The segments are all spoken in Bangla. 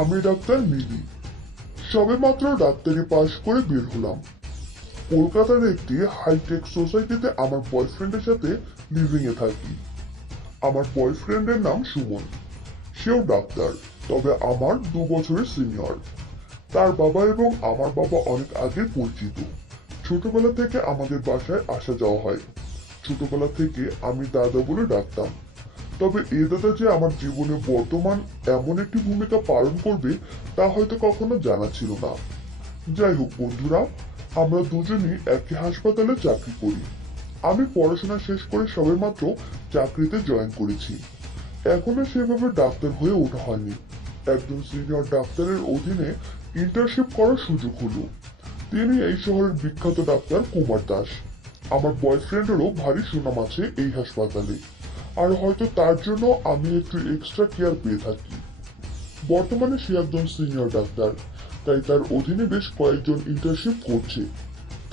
আমি ডাক্তার মিলি। সবেমাত্র ডাক্তারি পাশ করে বের হলাম। কলকাতার একটি হাইটেক সোসাইটিতে আমার বয়ফ্রেন্ডের সাথে লিভিং এ থাকি। আমার বয়ফ্রেন্ডের নাম সুমন। সেও ডাক্তার, তবে আমার 2 বছরের সিনিয়র। তার বাবা এবং আমার বাবা অনেক আগের পরিচিত। ছোটবেলা থেকে আমাদের বাসায় আসা যাওয়া হয়। ছোটবেলা থেকে আমি দাদা বলে ডাকতাম। তবে এ দাদা যে আমার জীবনে বর্তমান এমন একটি ভূমিকা পালন করবে তা হয়তো কখনো জানা ছিল না। যাই হোক বন্ধুরা, আমরা দুজনই একই হাসপাতালে চাকরি করি। আমি পড়াশোনা শেষ করে সবেমাত্র চাকরিতে জয়েন করেছি। এখনো সেভাবে ডাক্তার হয়ে ওঠা হয়নি। একজন সিনিয়র ডাক্তারের অধীনে ইন্টার্নশিপ করার সুযোগ হলো। তিনি এই শহরের বিখ্যাত ডাক্তার কুমার দাস। আমার বয়ফ্রেন্ডেরও ভারী সুনাম আছে এই হাসপাতালে, আর হয়তো তার জন্য আমি একটু এক্সট্রা কেয়ার পেয়ে থাকি। বর্তমানে সে একজন সিনিয়র ডাক্তার, তাই তার অধীনে বেশ কয়েকজন ইন্টার্নশিপ করছে।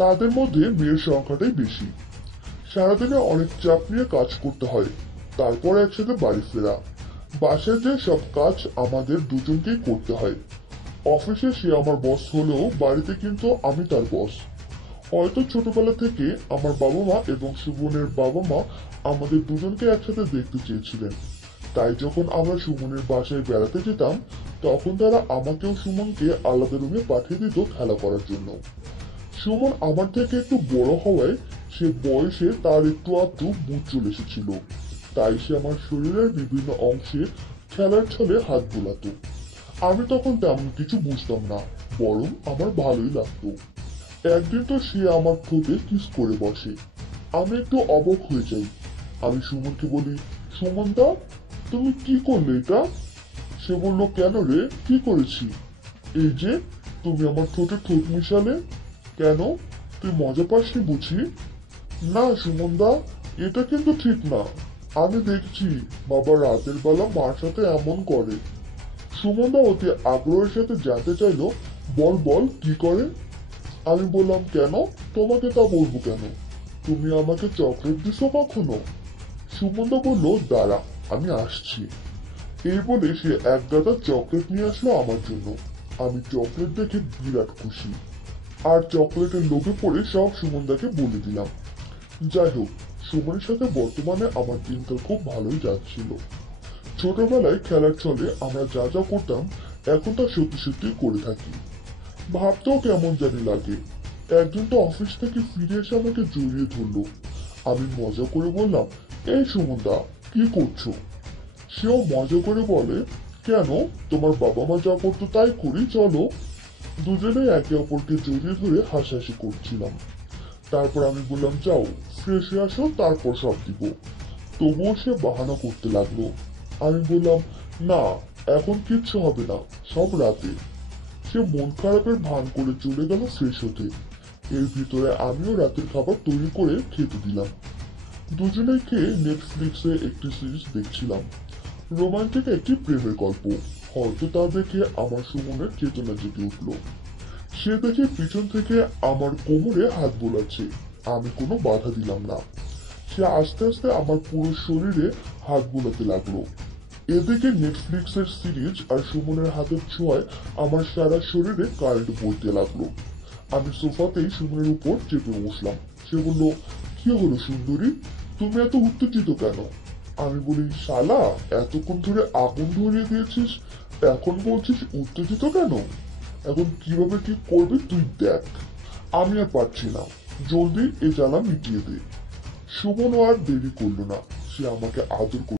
তাদের মধ্যে মেয়ের সংখ্যাটাই বেশি। সারাদিনে অনেক চাপ নিয়ে কাজ করতে হয়, তারপর একসাথে বাড়ি ফেরা। বাসায় যে সব কাজ আমাদের দুজনকেই করতে হয়। অফিসে সে আমার বস হলেও বাড়িতে কিন্তু আমি তার বস। হয়তো ছোটবেলা থেকে আমার বাবা মা এবং সুমনের বাবা মা আমাদের দুজনকে একসাথে দেখতে চেয়েছিলেন। তাই যখন আমরা সুমনের বাসায় বেড়াতে যেতাম, তখন তারা আমাকেও সুমনকে আলাদা রুমে পাঠিয়ে দিত খেলা করার জন্য। সুমন আমার থেকে একটু বড় হওয়ায় সে বয়সে তার একটু আধটু বুঝ চলে এসেছিল। তাই সে আমার শরীরের বিভিন্ন অংশে খেলার ছলে হাত বোলাতো। আমি তখন তেমন কিছু বুঝতাম না, বরং আমার ভালোই লাগতো। একদিন তো সে আমার ঠোঁটে কিস করে বসে। আমি একটু অবাক হয়ে যাই। আমি সুমনকে বলি, সুমন দা, তুমি কি করলে এটা? সে বলল, কেন রে, কি করেছি? এই যে তুমি আমার ঠোঁটে ঠোঁট মিশালে। কেন, তুই মজা পাসনি বুঝি? না সুমন দা, এটা কিন্তু ঠিক না। আমি দেখছি বাবা রাতের বেলা মার সাথে এমন করে। সুমন দা অতি আগ্রহের সাথে জানতে চাইলো, বল বল কি করে? আমি বললাম, কেন, তোমাকে তা বলবো কেন? তুমি আমাকে চকলেট দিছো কখনো? সুমনদা বলল, দাঁড়া, আমি আসছি। এই বলে সে এক গাদা চকলেট নিয়ে আসলো আমার জন্য। আমি চকলেট দেখে বিরাট খুশি, আর চকলেটের লোভে পড়ে সব সুমনদাকে বলে দিলাম। যাই হোক, সুমনের সাথে বর্তমানে আমার দিনকাল খুব ভালোই যাচ্ছিল। ছোটবেলায় খেলার ছলে আমরা যা যা করতাম এখন তা সত্যি সত্যি করে থাকি। ভাবতেও কেমন জানি লাগে। একদিন তো অফিস থেকে ফিরে এসে আমাকে জড়িয়ে ধরলো। আমি মজা করে বললাম, এই সুমনদা, কি করছো? সেও মজা করে বলে, কেন, তোমার বাবা মা যা করতো তাই করি, চলো। দুজনে একে অপরকে জড়িয়ে ধরে হাসাহাসি করছিলাম। তারপর আমি বললাম, যাও ফ্রেশ হয়ে আসো, তারপর সব দিব। তবুও সে বাহানা করতে লাগলো। আমি বললাম, না, এখন কিচ্ছু হবে না, সব রাতে। সে মন খারাপের ভান করে চলে গেল ফ্রেশ হতে। এর ভিতরে আমিও রাতের খাবার তৈরি করে খেতে দিলাম। দুজনে খেয়ে নেটফ্লিক্সে একটি সিরিজ দেখছিলাম। রোমান্টিক একটি প্রেমের গল্প। হয়তো তা দেখে আমার সুমনের চেতনা জেগে উঠল। সে দেখে পিছন থেকে আমার কোমরে হাত বোলাচ্ছে। আমি কোনো বাধা দিলাম না। সে আস্তে আস্তে আমার পুরো শরীরে হাত বোলাতে লাগলো। এদিকে নেটফ্লিক্সের সিরিজ আর সুমনের হাতের ছোঁয়ায় আমার সারা শরীরে কারেন্ট বইতে লাগলো। আমি সোফাতেই সুমনের উপর চেপে বসলাম। সে বলল, কি হলো সুন্দরী, তুমি এত উত্তেজিত কেন? আমি বলি, শালা, এতক্ষণ ধরে আগুন ধরিয়ে দিয়েছিস, এখন বলছিস উত্তেজিত কেন? এখন কিভাবে কি করবি তুই দেখ। আমি আর পারছি না, জলদি এ জ্বালা মিটিয়ে দে। সুমন আর দেরি করলো না, সে আমাকে আদর